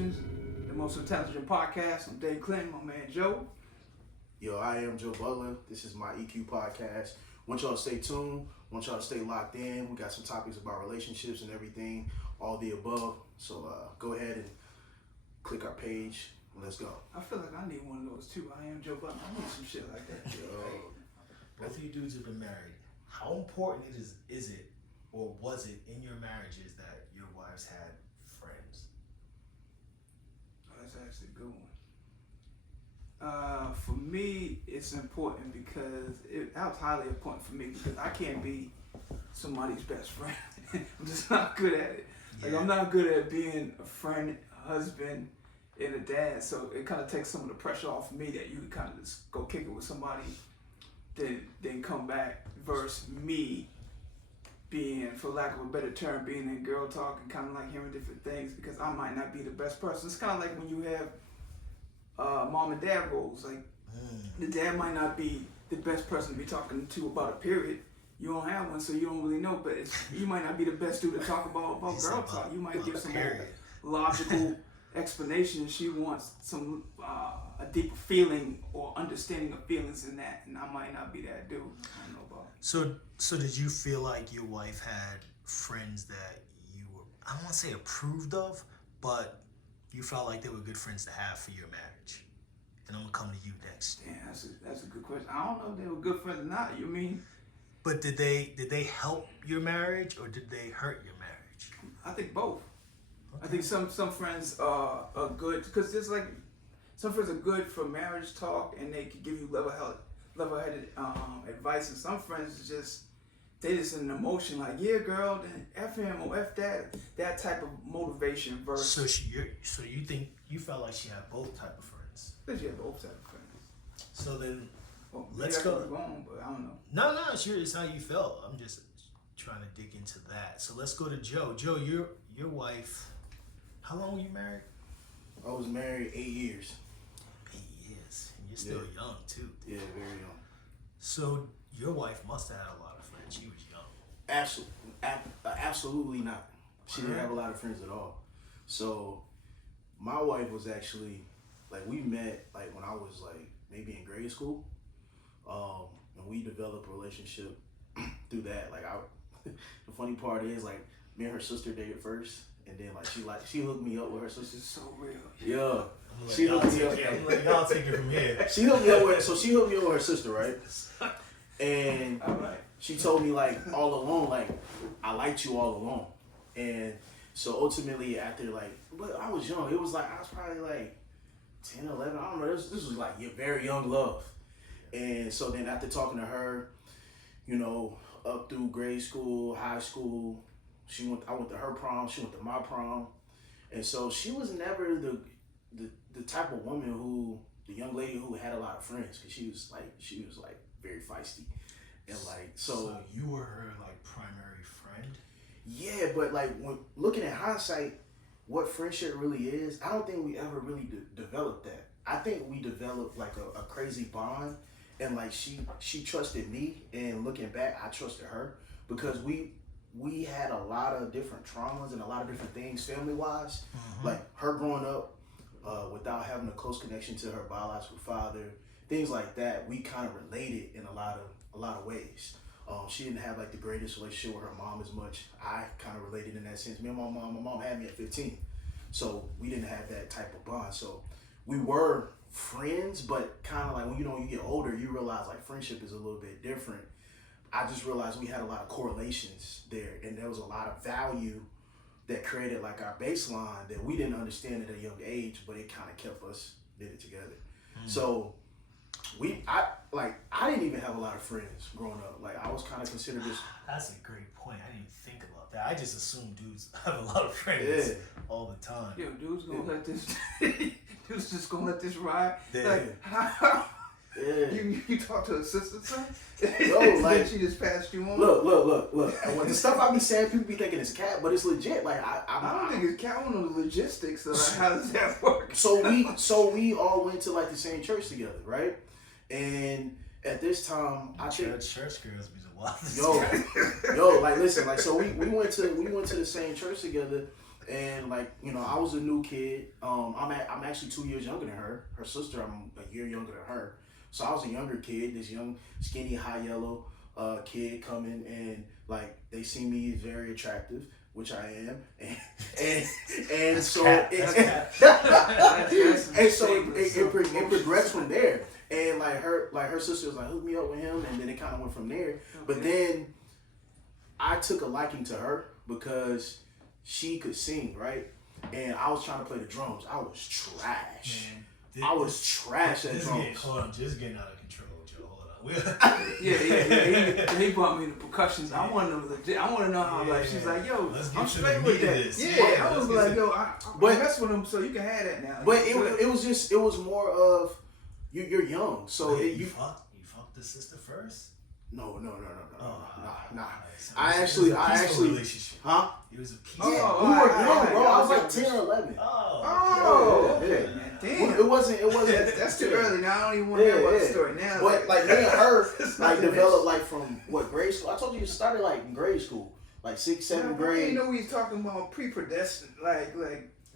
Emotions, the most intelligent podcast. I'm Dave Clinton, my man Joe. Yo, I am Joe Butler. This is my EQ podcast. Want y'all to stay tuned. Want y'all to stay locked in. We got some topics about relationships and everything, all the above. So go ahead and click our page. Let's go. I feel like I need one of those too. I am Joe Butler. I need some shit like that. Yo. Both of you dudes have been married. How important is it, or was it in your marriages that your wives had friends? Oh, that's actually a good one. For me, it's important because that was highly important for me because I can't be somebody's best friend. I'm just not good at it. Like I'm not good at being a friend, a husband, and a dad. So it kind of takes some of the pressure off me that you can kind of just go kick it with somebody, then come back. Versus me being, for lack of a better term, being in girl talk and kind of like hearing different things because I might not be the best person. It's kind of like when you have mom and dad roles. Like the dad might not be the best person to be talking to about a period. You don't have one, so you don't really know. But you might not be the best dude to talk about girl talk. You might give some logical explanation. She wants some a deeper feeling or understanding of feelings in that, and I might not be that dude. I don't know about. So did you feel like your wife had friends that you were, I don't want to say approved of, but you felt like they were good friends to have for your marriage? And I'm gonna come to you next. Yeah, that's a good question. I don't know if they were good friends or not. You mean? But did they help your marriage or did they hurt your marriage? I think both. Okay. I think some friends are good because there's like some friends are good for marriage talk and they can give you level-headed advice, and some friends just in an emotion like, yeah girl, then F him or F that type of motivation versus. So you think you felt like she had both type of friends? I think she had both type of friends. So then Well, let's go. Wrong, but I don't know. No, it's how you felt. I'm just trying to dig into that. So let's go to Joe. Joe, your wife. How long were you married? I was married 8 years. 8 years. And you're still young, too. Yeah, very young. So your wife must have had a lot of friends. She was young. Absolutely not. She didn't have a lot of friends at all. So my wife was actually, like, we met, like, when I was, like, maybe in grade school. And we developed a relationship through that. Like, the funny part is, like, me and her sister dated first. And then she hooked me up with her sister. It's so real. Yeah. She hooked me up. I'm letting y'all take it from here. She hooked me up with her sister, right? And All right. she told me like all along, like I liked you all along. And so ultimately after but I was young. It was like I was probably like 10, 11. I don't know. This was like your very young love. And so then after talking to her, up through grade school, high school, I went to her prom, she went to my prom. And so she was never the type of woman the young lady who had a lot of friends, because she was like very feisty. And so you were her like primary friend? Yeah, but like when looking at hindsight, what friendship really is, I don't think we ever really developed that. I think we developed like a crazy bond, and like she trusted me, and looking back, I trusted her because we had a lot of different traumas and a lot of different things family-wise. Mm-hmm. Like her growing up without having a close connection to her biological father, things like that, we kind of related in a lot of ways. She didn't have like the greatest relationship with her mom as much. I kind of related in that sense. Me and my mom had me at 15. So we didn't have that type of bond. So we were friends, but kind of like when you get older, you realize like friendship is a little bit different. I just realized we had a lot of correlations there, and there was a lot of value that created like our baseline that we didn't understand at a young age, but it kind of kept us knitted together. So I didn't even have a lot of friends growing up. Like I was kind of considered this. That's a great point. I didn't even think about that. I just assumed dudes have a lot of friends all the time. Yo, dude's gonna let this. Dude's just gonna let this ride. Yeah. Like how? Yeah. You talk to a sister, son? Yo, like she just passed you on. Look. And when the stuff I be saying, people be thinking it's cat, but it's legit. Like I don't think it's cat. I don't know the logistics of like, how does that work. So we all went to like the same church together, right? And at this time, I think church girls be the wildest. Yo, like listen, like so we went to the same church together, and like I was a new kid. I'm actually 2 years younger than her. Her sister, I'm a year younger than her. So I was a younger kid, this young, skinny, high yellow kid coming, and like they see me as very attractive, which I am, and so it progressed from there. And like her sister was like, hook me up with him, and then it kind of went from there. Okay. But then I took a liking to her because she could sing, right? And I was trying to play the drums. I was trash. Man, I was trash at drums. Hold on, just getting out of control, Joe. Hold on. Yeah. He brought me the percussions. I want to know how. Like she's like, yo, I'm straight with that. Yeah, I was like, yo, I mess with him, so you can have that now. But it was more of you're young, so wait, you fucked the sister first. No. Nah. I actually, relationship. Huh? It was a piece. We were young, bro. I was like 10 or 11. Okay. Damn. It wasn't. That's too early. Now I don't even want to hear about the story now. But like me and her, like developed like from grade school. I told you it started like in grade school, like 6th, 7th grade. You know, we was talking about pre-predestined, like.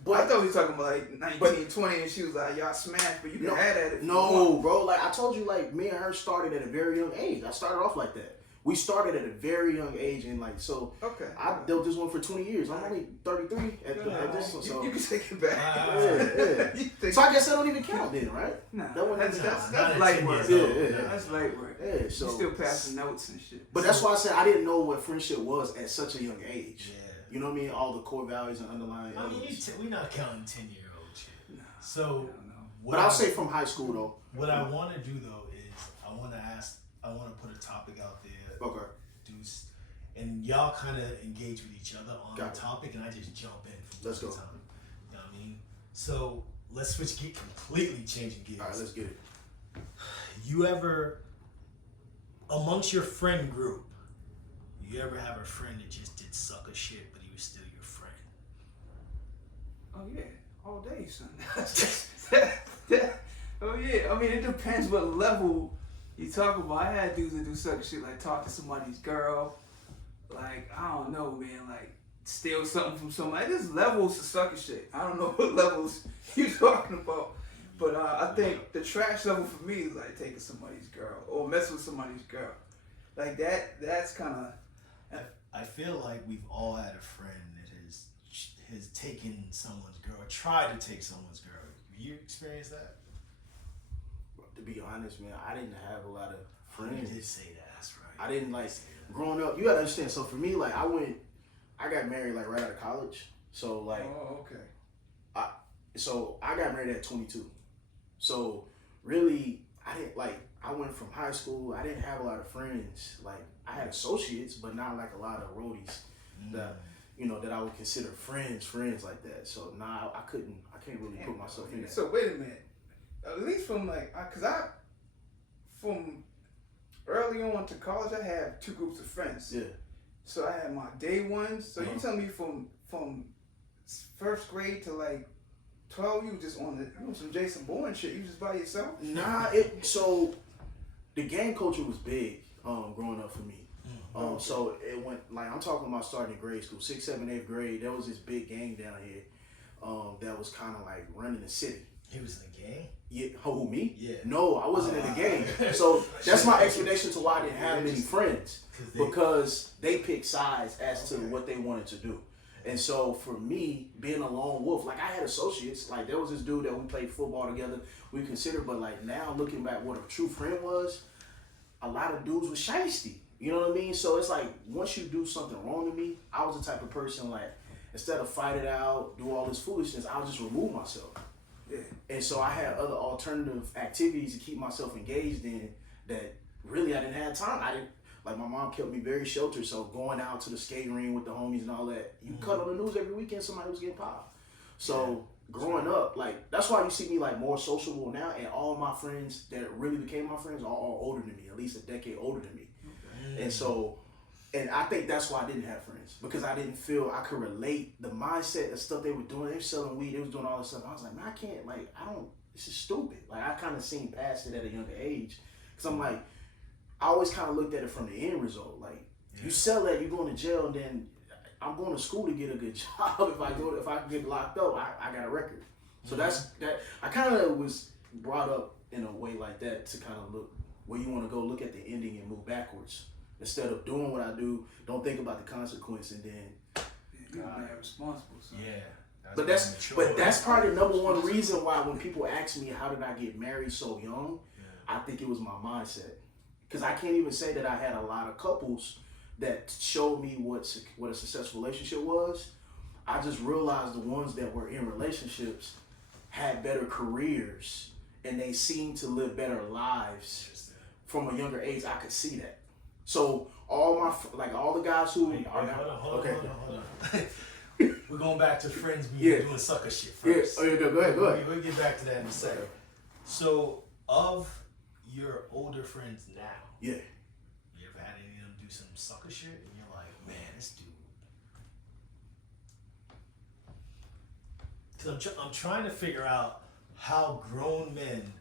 But I thought we was talking about like 19, 20, and she was like, y'all smashed, but you can have that. No, bro. Like I told you, like me and her started at a very young age. I started off like that. We started at a very young age, and like so. Okay. I dealt this one for 20 years. I'm only 33 at this one, so you can take it back. Yeah. So I guess that don't even count then, right? Nah, that's light work. Yeah. That's light work. Yeah. So you still passing notes and shit. But that's why I said I didn't know what friendship was at such a young age. Yeah. You know what I mean? All the core values and underlying elements. We're not counting 10-year-old shit. Nah, so, but I'll say from high school though. What I want to do though is I want to put a topic out there. Okay. And y'all kind of engage with each other on the topic, and I just jump in. Let's go. Time. You know what I mean? So let's get completely changing gears. All right, let's get it. You ever, amongst your friend group, you ever have a friend that just did sucker shit, but he was still your friend? Oh yeah, all day, son. Oh yeah, I mean it depends what level you talk about. I had dudes that do sucker shit, like talk to somebody's girl, like I don't know, man, like steal something from somebody. There's levels to sucker shit. I don't know what levels you talking about, but I think the trash level for me is like taking somebody's girl or messing with somebody's girl, like that. That's kind of. I feel like we've all had a friend that has taken someone's girl, or tried to take someone's girl. Have you experienced that? To be honest, man, I didn't have a lot of friends. You did say that. That's right. I didn't like growing up. You gotta understand. So for me, like I got married like right out of college. So like. Oh, okay. I got married at 22. So really, I went from high school. I didn't have a lot of friends. Like I had associates, but not like a lot of roadies that I would consider friends like that. So I can't really put myself in that. So wait a minute. At least from from early on to college, I had two groups of friends. Yeah. So I had my day ones. So you tell me from first grade to like 12, you were just on some Jason Bourne shit. You just by yourself? Nah, so the gang culture was big growing up for me. So it went like I'm talking about starting in grade school, 6th, 7th, 8th grade. There was this big gang down here that was kind of like running the city. He was in a gang? Yeah. Who, me? Yeah. No, I wasn't in a gang. So that's my explanation to why I didn't have many friends. Because they picked sides as to what they wanted to do. And so for me, being a lone wolf, like I had associates, like there was this dude that we played football together, we considered, but like now looking back what a true friend was, a lot of dudes were shiesty. You know what I mean? So it's like once you do something wrong to me, I was the type of person like instead of fight it out, do all this foolishness, I'll just remove myself. Yeah. And so I had other alternative activities to keep myself engaged in that really I didn't have time. Like my mom kept me very sheltered, so going out to the skating ring with the homies and all that, you cut on the news every weekend somebody was getting popped. So growing up, like that's why you see me like more sociable now, and all my friends that really became my friends are all older than me, at least a decade older than me. And I think that's why I didn't have friends, because I didn't feel I could relate the mindset, the stuff they were doing. They were selling weed, they was doing all this stuff. I was like, man, I can't, like, this is stupid. Like I kind of seen past it at a younger age, because I'm like, I always kind of looked at it from the end result. Like you sell that, you're going to jail, and then I'm going to school to get a good job. If I get locked up, I got a record. So that's that. I kind of was brought up in a way like that to kind of look where you want to go look at the ending and move backwards instead of doing what I do. Don't think about the consequence and then. You're not responsible. So. Yeah. But that's probably the number one reason why when people ask me how did I get married so young, I think it was my mindset. Because I can't even say that I had a lot of couples that showed me what a successful relationship was. I just realized the ones that were in relationships had better careers and they seemed to live better lives from a younger age. I could see that. So all the guys who hold on. We're going back to friends doing sucker shit first. Yeah. Oh, yeah, go ahead. We'll get back to that in a second. So, of your older friends now, you ever had any of them do some sucker shit, and you're like, man, this dude. Because I'm trying to figure out how grown men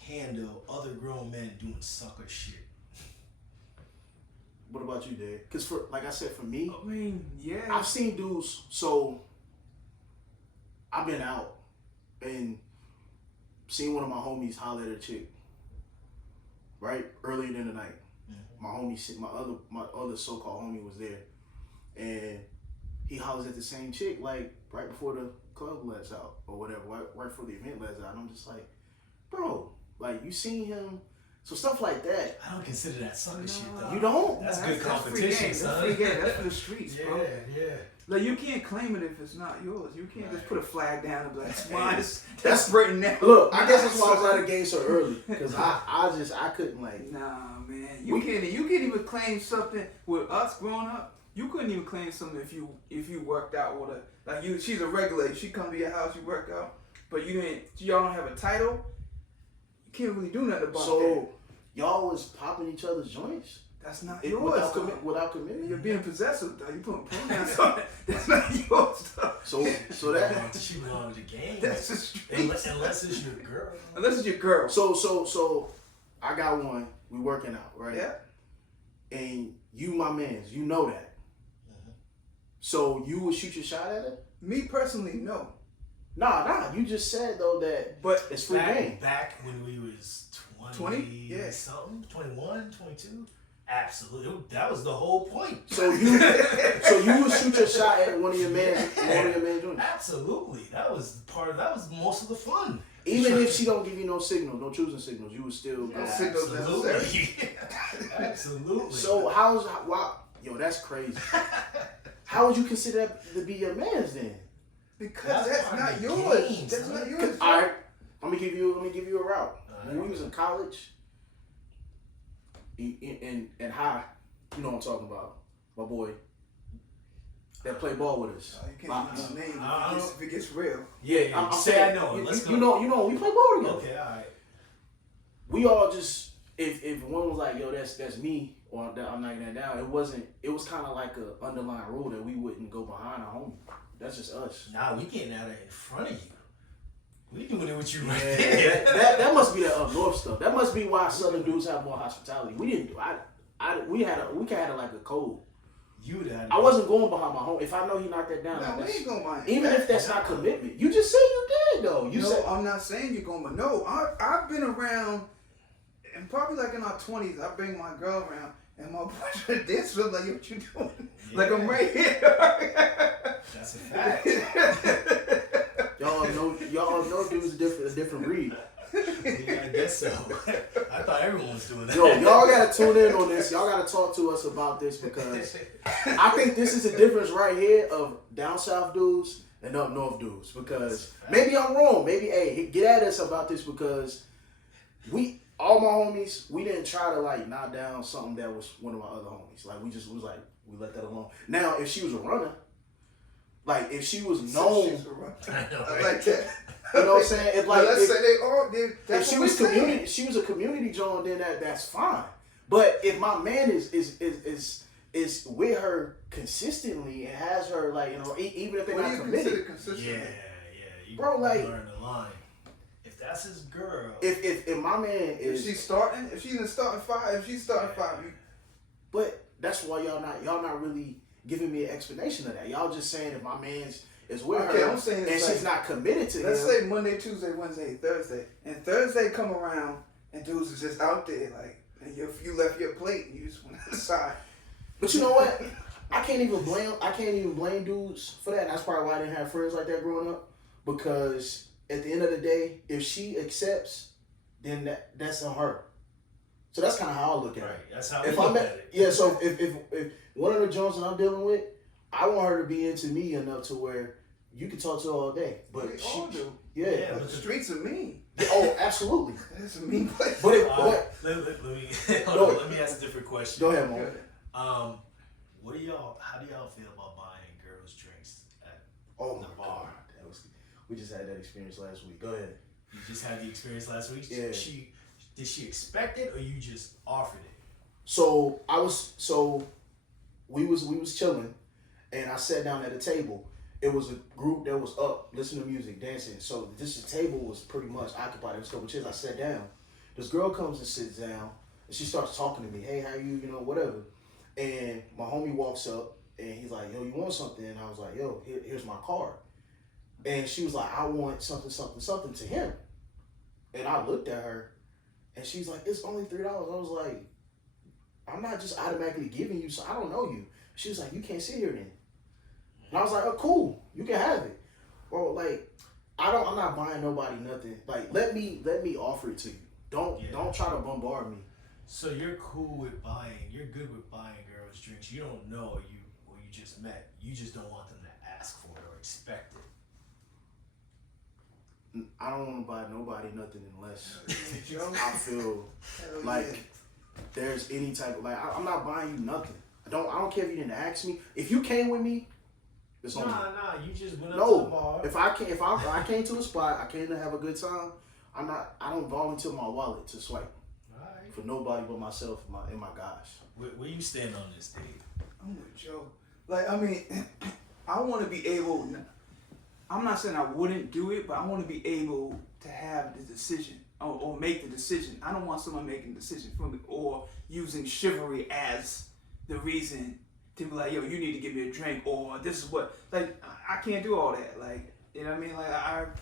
handle other grown men doing sucker shit. What about you, Dad? Because like I said, for me, I mean, yeah, I've seen dudes. So I've been out and seen one of my homies holler at a chick. Right earlier in the night, my homie, my other so-called homie was there, and he hollers at the same chick like right before the club lets out or whatever, right before the event lets out. And I'm just like, bro, like you seen him. So stuff like that. I don't consider that sucker shit though. You don't? That's good competition, son. That's free game. That's for the streets, bro. Yeah. Like you can't claim it if it's not yours. You can't just put a flag down and be like, it's mine. That's written now. Look, I guess that's why I was out of game so early because I couldn't like. Nah, man. You can't even claim something with us growing up. You couldn't even claim something if you worked out with her. Like she's a regular. She come to your house, you work out, but y'all don't have a title. You can't really do nothing about that. So y'all was popping each other's joints? That's not yours. Without commitment? You're being possessive, though. You putting pronouns on it. That's not yours, stuff. So that she belongs to the game. That's the streets. Unless it's your girl. Unless it's your girl. So I got one. We working out, right? Yeah. And you, my mans, you know that. Mm-hmm. So you would shoot your shot at it? Me personally, no. Nah. You just said though that, but it's free game. Back when we was 20 yeah, something, 21, 22. Absolutely, that was the whole point. So you would shoot your shot at one of your mans, joints. Absolutely, that was most of the fun. Even if she don't give you no signals, no choosing signals, you would still go. Absolutely. Absolutely. So yo, that's crazy. How would you consider that to be your man's then? Because that's not yours. That's not yours. All right, let me give you a route. When we was in college, and high, you know what I'm talking about, my boy that played ball with us. You can't use his name if it gets real. Yeah. I'm saying, I know. You know, we play ball together. Okay, all right. We all just, if one was like, yo, that's me, or I'm knocking that down, it was kind of like a underlying rule that we wouldn't go behind our homie. That's just us. Nah, we getting out of in front of you. We doing it with you right there. That must be that up north stuff. That must be why Southern dudes have more hospitality. We didn't do. We had like a code. I wasn't going behind my home. If I know he knocked that down, no, we ain't going behind. Even if that's not commitment, you just said you did though. You said I'm not saying you're going, but no, I've been around, and probably like in our 20s, I bring my girl around, and my boyfriend did feel like, what you doing? Yeah. Like I'm right here. That's a fact. Y'all know dude's a different breed. Yeah, I guess so. I thought everyone was doing that. Yo, y'all gotta tune in on this. Y'all gotta talk to us about this because I think this is the difference right here of down south dudes and up north dudes. Because maybe I'm wrong. Maybe get at us about this because all my homies, we didn't try to like knock down something that was one of my other homies. Like we just was like we let that alone. Now if she was a runner. Like if she was known, I like that. You know what I'm saying? If she was community, she was a community joint, then that's fine. But if my man is with her consistently and has her like even if they're not committed, yeah, bro, like learn the line. If that's his girl, if my man is, if she's starting, if she's in the starting five, but that's why y'all not really. giving me an explanation of that. Y'all just saying if my man's is with Okay, her I'm saying and it's she's like, not committed to let's him. say Monday, Tuesday, Wednesday, Thursday, and Thursday come around and dudes is just out there like, and you left your plate and you just went outside. But you know what? I can't even blame dudes for that. That's probably why I didn't have friends like that growing up. Because at the end of the day, if she accepts, then that's on her. So that's kind of how I look at it. Right. That's how If we I'm look at, at it. yeah. So if one of the Jones that I'm dealing with, I want her to be into me enough to where you can talk to her all day. But We she, all do. yeah. But the streets are mean. Oh, absolutely. It's a mean place. But let me ask a different question. Go ahead, Mo. How do y'all feel about buying girls drinks at Oh the my bar? God, we just had that experience last week. Go ahead. You just had the experience last week? Yeah. Did she expect it or you just offered it? So we was chilling, and I sat down at a table. It was a group that was up, listening to music, dancing. So this table was pretty much occupied. There was a couple chairs. I sat down. This girl comes and sits down, and she starts talking to me. Hey, how you? You know, whatever. And my homie walks up, and he's like, yo, you want something? And I was like, yo, here's my card. And she was like, I want something, something, something to him. And I looked at her, and she's like, it's only $3. I was like, I'm not just automatically giving you, so I don't know you. She was like, you can't sit here then. And I was like, oh, cool, you can have it. Or like, I'm not buying nobody nothing. Like, let me offer it to you. Don't try to bombard me. So you're you're good with buying girls drinks. You don't know you just met. You just don't want them to ask for it or expect it. I don't want to buy nobody nothing unless Joe? I feel Hell like yeah. there's any type of, like, I'm not buying you nothing. I don't care if you didn't ask me. If you came with me, it's on me. Nah, you just went up to the bar. If I came to a spot, I came to have a good time. I don't volunteer my wallet to swipe Alright. for nobody but myself and my guys. Where you stand on this, Dave? I'm with Joe. Like, I mean, I want to be able, I'm not saying I wouldn't do it, but I want to be able to have the decision or make the decision. I don't want someone making the decision for me or using chivalry as the reason to be like, yo, you need to give me a drink, or this is what, like, I can't do all that. Like, you know what I mean? Like,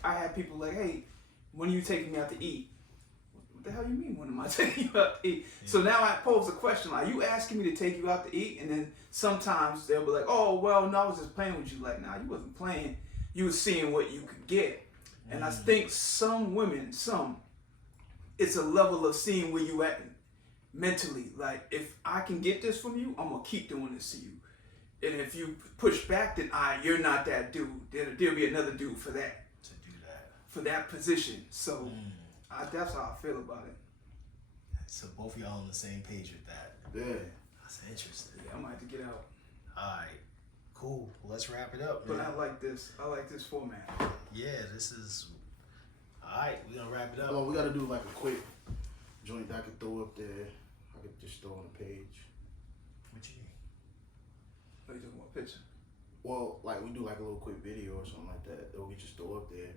I have people like, hey, when are you taking me out to eat? What the hell you mean, when am I taking you out to eat? Yeah. So now I pose a question, like, you asking me to take you out to eat? And then sometimes they'll be like, oh, well, no, I was just playing with you. Like, nah, you wasn't playing. You was seeing what you could get. And I think some women, it's a level of seeing where you at mentally. Like, if I can get this from you, I'm going to keep doing this to you. And if you push back, then you're not that dude. There'll be another dude for that. To do that. For that position. So that's how I feel about it. So both of y'all on the same page with that. Yeah. That's interesting. Yeah, I might have to get out. Alright. Cool. Well, let's wrap it up, man. But I like this format. Yeah, this is... Alright, we're going to wrap it up. Oh, we got to do like a quick joint that I could throw up there. I could just throw on the page. What you mean? What are you talking about, picture? Well, like we do like a little quick video or something like that we just throw up there.